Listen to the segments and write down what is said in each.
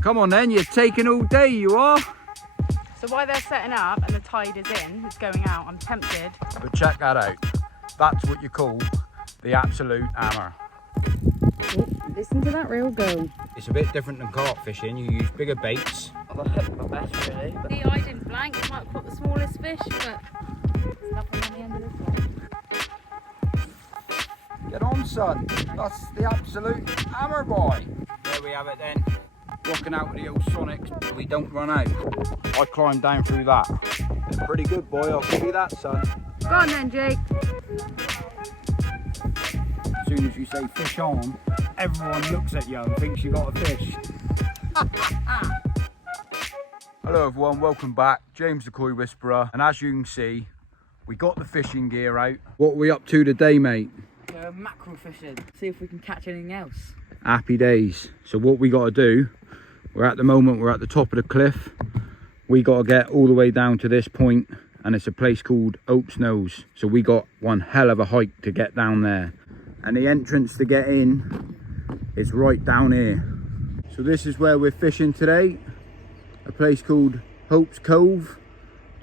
Come on then, you're taking all day, you are. So while they're setting up and the tide is in, it's going out, I'm tempted. But check that out. That's what you call the absolute hammer. Oh, listen to that reel go. It's a bit different than carp fishing. You use bigger baits. I've hooked my best really. See, I didn't blank. It might have caught the smallest fish, but there's nothing on the end of this one. Get on, son. That's the absolute hammer, boy. There we have it then. Rocking out with the old Sonics so we don't run out. I climbed down through that. They're pretty good, boy. I'll give you that, son. Go on then, Jake. As soon as you say fish on, everyone looks at you and thinks you got a fish. Hello everyone, welcome back. James the Koi Whisperer, and as you can see, we got the fishing gear out. What are we up to today, mate? We're mackerel fishing. See if we can catch anything else. Happy days. So what we got to do, we're at the top of the cliff. We got to get all the way down to this point, and it's a place called NOES. So we got one hell of a hike to get down there. And the entrance to get in is right down here. So this is where we're fishing today. A place called Hope's Cove.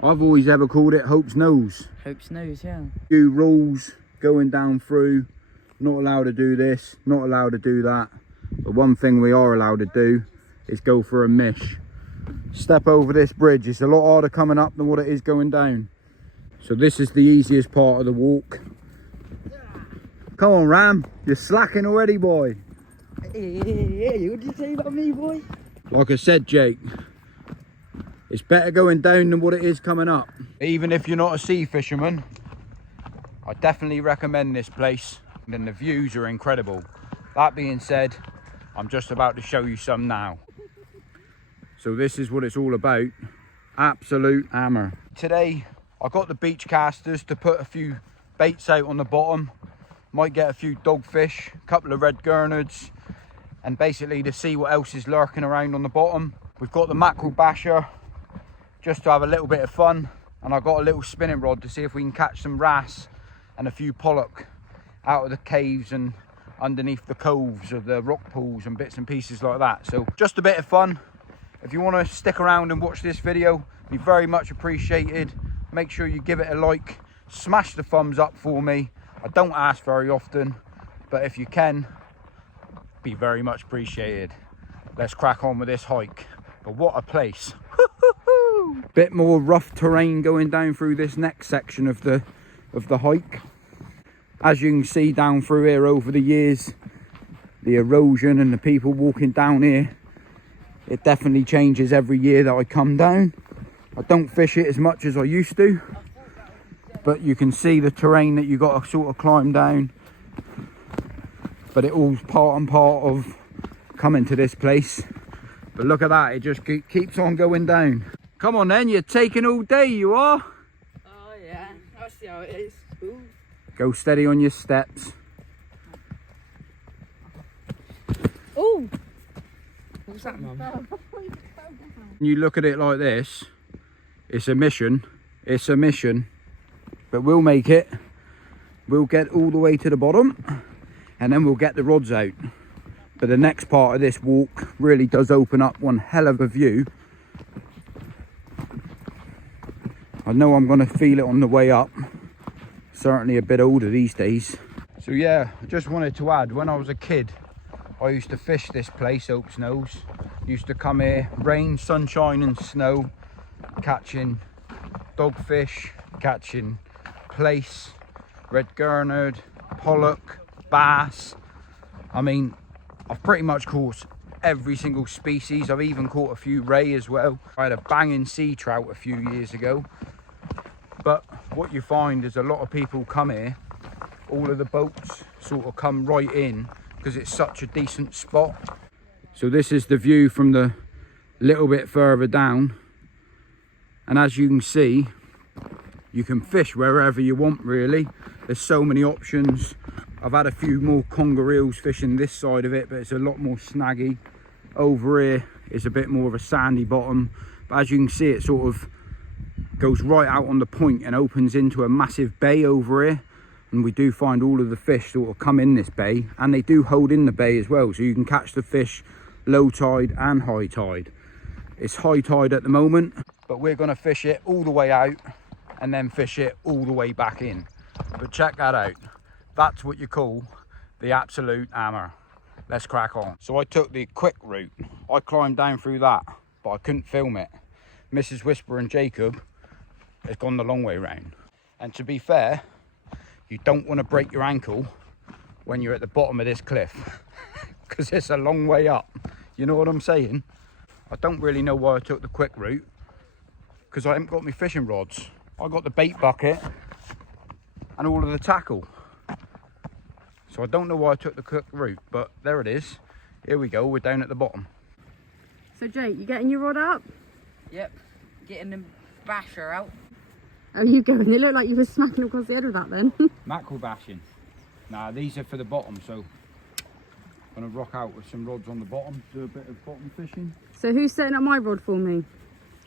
I've always ever called it Hope's Nose. Hope's Nose, yeah. Few rules going down through. Not allowed to do this, not allowed to do that. But one thing we are allowed to do is go for a mish. Step over this bridge. It's a lot harder coming up than what it is going down. So this is the easiest part of the walk. Come on, Ram. You're slacking already, boy. Hey, what did you say about me, boy? Like I said, Jake, it's better going down than what it is coming up. Even if you're not a sea fisherman, I definitely recommend this place. And the views are incredible. That being said, I'm just about to show you some now. So this is what it's all about. Absolute hammer. Today, I got the beach casters to put a few baits out on the bottom. Might get a few dogfish, a couple of red gurnards, and basically to see what else is lurking around on the bottom. We've got the mackerel basher just to have a little bit of fun, and I've got a little spinning rod to see if we can catch some wrasse and a few pollock out of the caves and underneath the coves of the rock pools and bits and pieces like that. So just a bit of fun. If you want to stick around and watch this video, be very much appreciated. Make sure you give it a like, smash the thumbs up for me. I don't ask very often, but if you can, be very much appreciated. Let's crack on with this hike. But what a place. Bit more rough terrain going down through this next section of the hike. As you can see down through here over the years, the erosion and the people walking down here, it definitely changes every year that I come down. I don't fish it as much as I used to, but you can see the terrain that you got to sort of climb down. But it all's part and part of coming to this place. But look at that, it just keeps on going down. Come on then, you're taking all day, you are. Oh yeah, I see how it is. Ooh. Go steady on your steps. Oh! What's that, Mum? You look at it like this, it's a mission, but we'll make it. We'll get all the way to the bottom, and then we'll get the rods out. But the next part of this walk really does open up one hell of a view. I know I'm going to feel it on the way up. Certainly a bit older these days. So yeah, I just wanted to add, when I was a kid, I used to fish this place, NOES. Used to come here, rain, sunshine and snow, catching dogfish, catching plaice, red gurnard, pollock, bass. I mean, I've pretty much caught every single species. I've even caught a few ray as well. I had a banging sea trout a few years ago. But what you find is a lot of people come here, all of the boats sort of come right in because it's such a decent spot. So this is the view from the little bit further down, and as you can see, you can fish wherever you want really. There's so many options. I've had a few more conger eels fishing this side of it, but it's a lot more snaggy. Over here is a bit more of a sandy bottom, but as you can see, it sort of goes right out on the point and opens into a massive bay over here, and we do find all of the fish sort of come in this bay, and they do hold in the bay as well, so you can catch the fish low tide and high tide. It's high tide at the moment, but we're going to fish it all the way out and then fish it all the way back in. But check that out. That's what you call the absolute hammer. Let's crack on. So I took the quick route. I climbed down through that, but I couldn't film it. Mrs. Whisper and Jacob has gone the long way round. And to be fair, you don't want to break your ankle when you're at the bottom of this cliff, because it's a long way up. You know what I'm saying? I don't really know why I took the quick route, because I haven't got my fishing rods. I got the bait bucket and all of the tackle. So I don't know why I took the quick route, but there it is. Here we go, we're down at the bottom. So Jake, you getting your rod up? Yep, getting the basher out. Oh, you going? It looked like you were smacking across the head with that then. Mackerel bashing. Nah, these are for the bottom, so I'm gonna rock out with some rods on the bottom, do a bit of bottom fishing. So who's setting up my rod for me?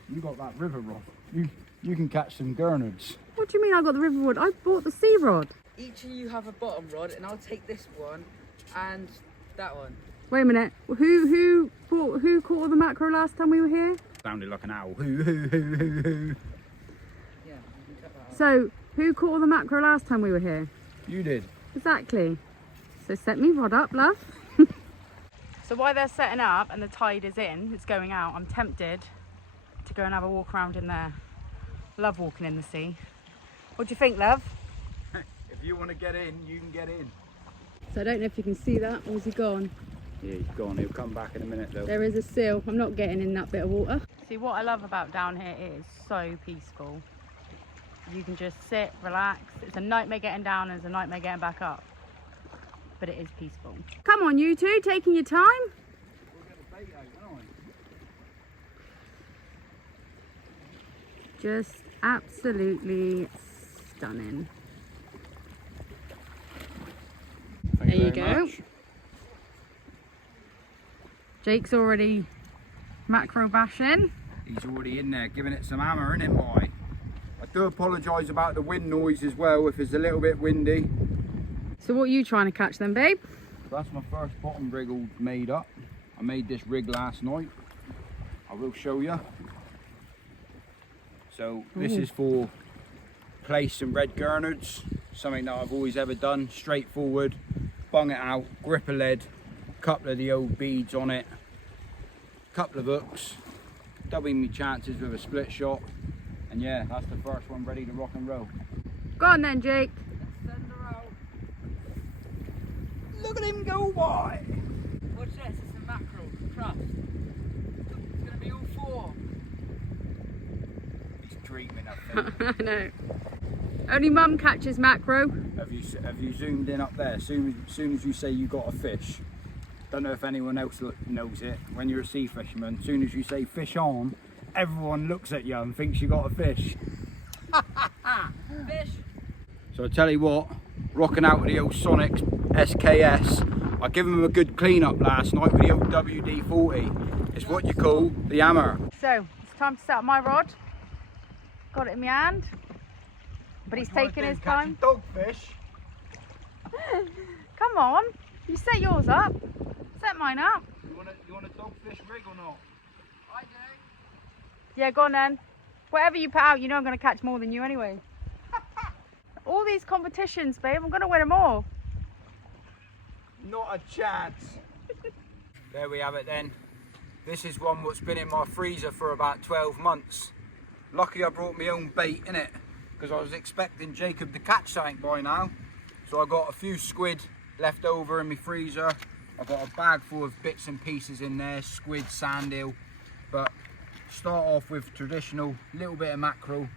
You got that river rod. You can catch some gurnards. What do you mean I got the river rod? I bought the sea rod. Each of you have a bottom rod, and I'll take this one and that one. Wait a minute. Who caught all the mackerel last time we were here? Sounded like an owl. Hoo. Yeah, you can cut that out. So who caught all the mackerel last time we were here? You did. Exactly. So set me rod up, love. So while they're setting up and the tide is in, it's going out, I'm tempted to go and have a walk around in there. Love walking in the sea. What do you think, love? If you want to get in, you can get in. So I don't know if you can see that, or is he gone? Yeah, he's gone. He'll come back in a minute though. There is a seal. I'm not getting in that bit of water. See, what I love about down here is so peaceful. You can just sit, relax. It's a nightmare getting down and it's a nightmare getting back up. But it is peaceful. Come on, you two, taking your time. We'll get the bait out, won't Just absolutely stunning. we? There you go. Jake's already macro bashing. He's already in there giving it some hammer, innit, boy? I do apologise about the wind noise as well if it's a little bit windy. So what are you trying to catch then, babe? That's my first bottom rig all made up. I made this rig last night. I will show you. So this is for place and red gurnards. Something that I've always ever done. Straightforward, bung it out, grip a lead, couple of the old beads on it, couple of hooks, doubling my chances with a split shot, and yeah, that's the first one ready to rock and roll. Go on then, Jake. Send her out. Look at him go, boy! Watch this, it's a mackerel, trust. It's gonna be all four. He's dreaming up there. I know. Only mum catches macro. Have you zoomed in up there? As soon as you say you got a fish, don't know if anyone else knows it, when you're a sea fisherman, as soon as you say fish on, everyone looks at you and thinks you got a fish. Fish. So I tell you what, rocking out with the old Sonic SKS, I gave him a good clean up last night with the old WD-40. It's what you call the hammer. So, it's time to set up my rod. Got it in my hand. But he's taking his time. Dogfish. Come on, you set yours up. Set mine up. You want a dogfish rig or not? I do. Yeah, go on then. Whatever you put out, you know I'm going to catch more than you anyway. All these competitions, babe, I'm going to win them all. Not a chance. There we have it then. This is one that's been in my freezer for about 12 months. Lucky I brought my own bait, innit? Because I was expecting Jacob to catch something by now. So I got a few squid left over in my freezer. I've got a bag full of bits and pieces in there, squid, sand eel. But start off with traditional, little bit of mackerel.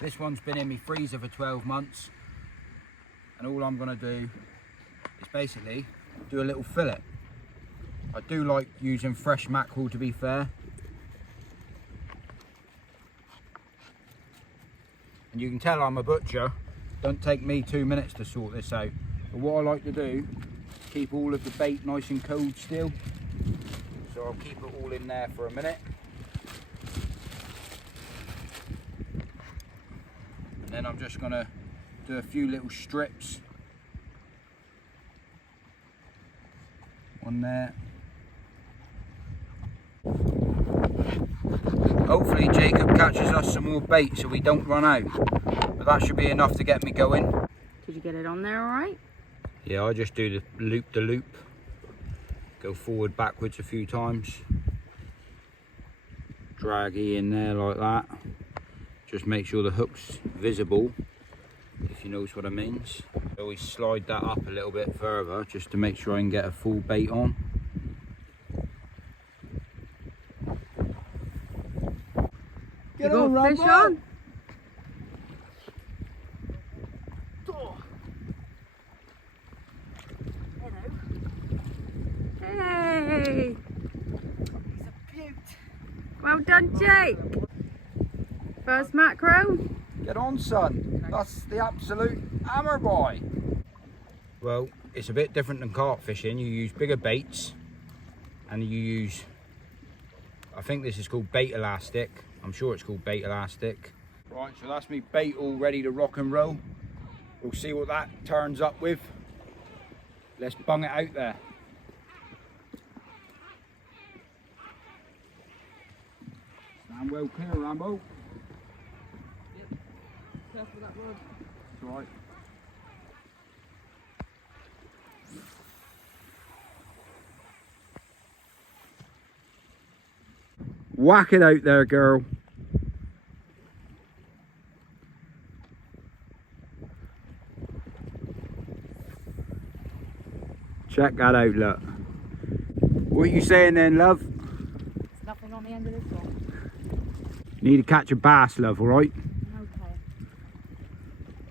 This one's been in my freezer for 12 months. And all I'm gonna do is basically do a little fillet. I do like using fresh mackerel, to be fair. And you can tell I'm a butcher. Don't take me 2 minutes to sort this out. But what I like to do is keep all of the bait nice and cold still. So I'll keep it all in there for a minute. And then I'm just gonna do a few little strips. One there. Hopefully Jacob catches us some more bait so we don't run out. But that should be enough to get me going. Did you get it on there all right? Yeah, I just do the loop. Go forward, backwards a few times. Draggy in there like that. Just make sure the hook's visible, if you knows what I means. Always slide that up a little bit further just to make sure I can get a full bait on. You got a fish on? Hey! Well done, Jake. First macro. Get on, son. That's the absolute hammer, boy. Well, it's a bit different than carp fishing. You use bigger baits and you use, I think this is called bait elastic. I'm sure it's called bait elastic. Right, so that's me bait all ready to rock and roll. We'll see what that turns up with. Let's bung it out there. Stand well clear, Rambo. Yep. Careful that rod. That's right. Whack it out there, girl. Check that out, look. What are you saying then, love? There's nothing on the end of this one. You need to catch a bass, love, alright? Okay.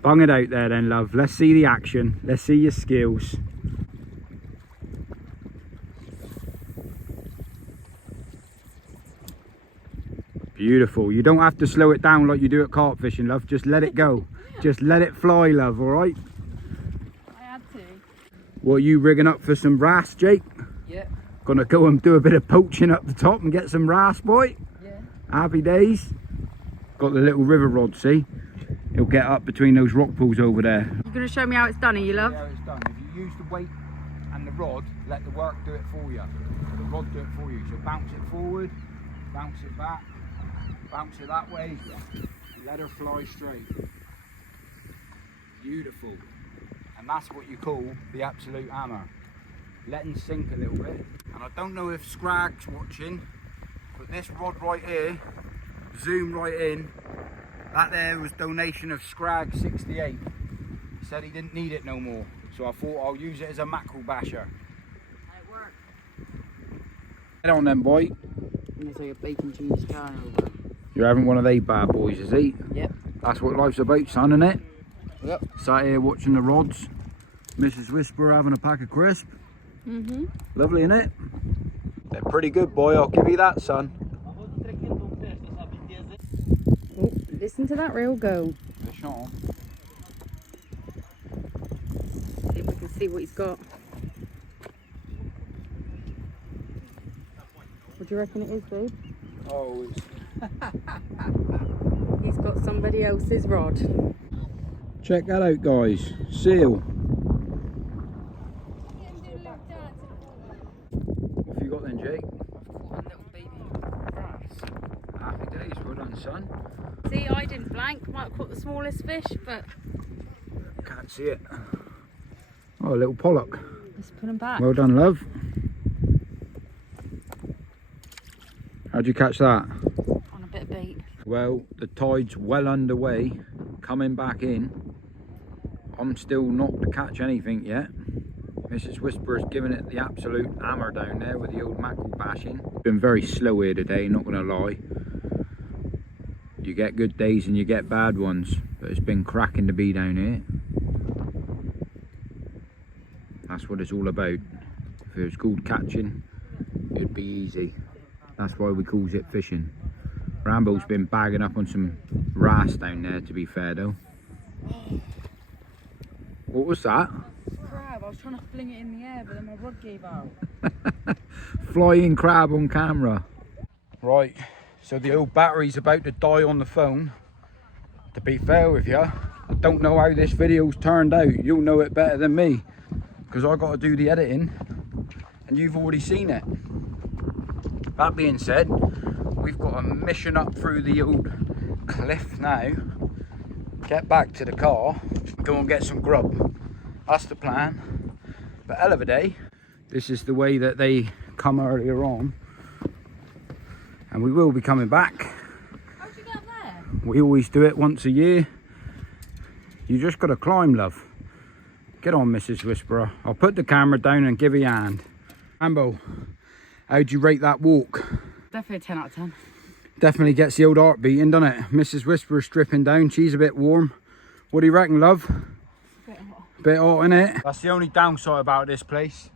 Bung it out there then, love. Let's see the action. Let's see your skills. Beautiful. You don't have to slow it down like you do at carp fishing, love. Just let it go. Just let it fly, love, alright? I had to. What, are you rigging up for some wrasse, Jake? Yeah. Gonna go and do a bit of poaching up the top and get some wrasse, boy? Yeah. Happy days. Got the little river rod, see? It'll get up between those rock pools over there. You're going to show me how it's done, are you, love? Yeah, it's done. If you use the weight and the rod, let the work do it for you. The rod do it for you. So bounce it forward, bounce it back, bounce it that way, let her fly straight. Beautiful. And that's what you call the absolute hammer. Letting sink a little bit. And I don't know if Scrag's watching, but this rod right here, zoom right in, that there was donation of Scrag 68. He said he didn't need it no more, so I thought I'll use it as a mackerel basher. It worked. Get on then, boy. I'm going to take a bacon cheese can over. You're having one of they bad boys, is he? Yep. That's what life's about, son, isn't it? Yep. Sat here watching the rods. Mrs. Whisper having a pack of crisp. Mm-hmm. Lovely, isn't it? They're pretty good, boy. I'll give you that, son. Oh, listen to that reel go. Fish on. See if we can see what he's got. What do you reckon it is, babe? Oh, it's... He's got somebody else's rod. Check that out, guys. Seal. What have you got then, Jake? I've caught a little baby bass. Happy days. Well done, son. See, I didn't blank. Might have caught the smallest fish, but Can't see it. Oh, a little pollock. let's put him back. Well done, love. How'd you catch that? On a bit of bait. Well, the tide's well underway, coming back in. I'm still not to catch anything yet. Mrs. Whisper's giving it the absolute hammer down there with the old mackerel bashing. Been very slow here today, not gonna lie. You get good days and you get bad ones, but it's been cracking to be down here. That's what it's all about. If it was called catching, it'd be easy. That's why we calls it fishing. Rambo's been bagging up on some wrasse down there, to be fair though. What was that? Crab, I was trying to fling it in the air, but then my rod gave out. Flying crab on camera. Right, so the old battery's about to die on the phone. To be fair with you, I don't know how this video's turned out. You'll know it better than me, because I got to do the editing, and you've already seen it. That being said, we've got a mission up through the old cliff now. Get back to the car, go and get some grub. That's the plan. But hell of a day. This is the way that they come earlier on. And we will be coming back. How'd you get up there? We always do it once a year. You just got to climb, love. Get on, Mrs. Whisperer. I'll put the camera down and give you a hand. Ambo, how'd you rate that walk? Definitely a 10 out of 10. Definitely gets the old heart beating, doesn't it? Mrs. Whisperer stripping down. She's a bit warm. What do you reckon, love? Bit hot. Bit hot, innit? That's the only downside about this place.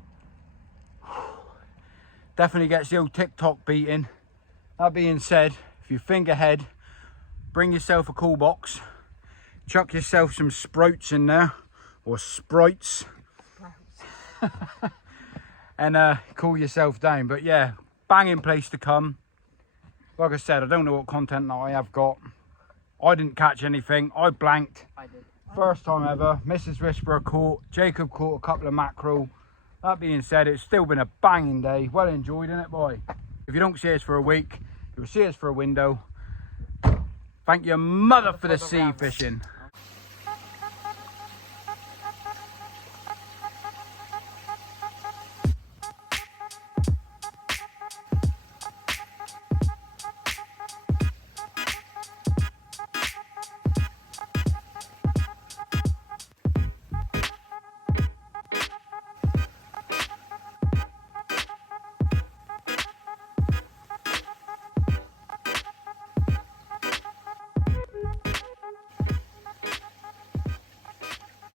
Definitely gets the old TikTok beating. That being said, if you think ahead, bring yourself a cool box. Chuck yourself some sprouts in there. Or sprites. And cool yourself down. But yeah, banging place to come. Like I said, I don't know what content that I have got. I didn't catch anything. I blanked. I did. First time ever. Mrs. Whisperer caught. Jacob caught a couple of mackerel. That being said, it's still been a banging day. Well enjoyed, innit, boy? If you don't see us for a week, you'll see us for a window. Thank your mother for the sea fishing.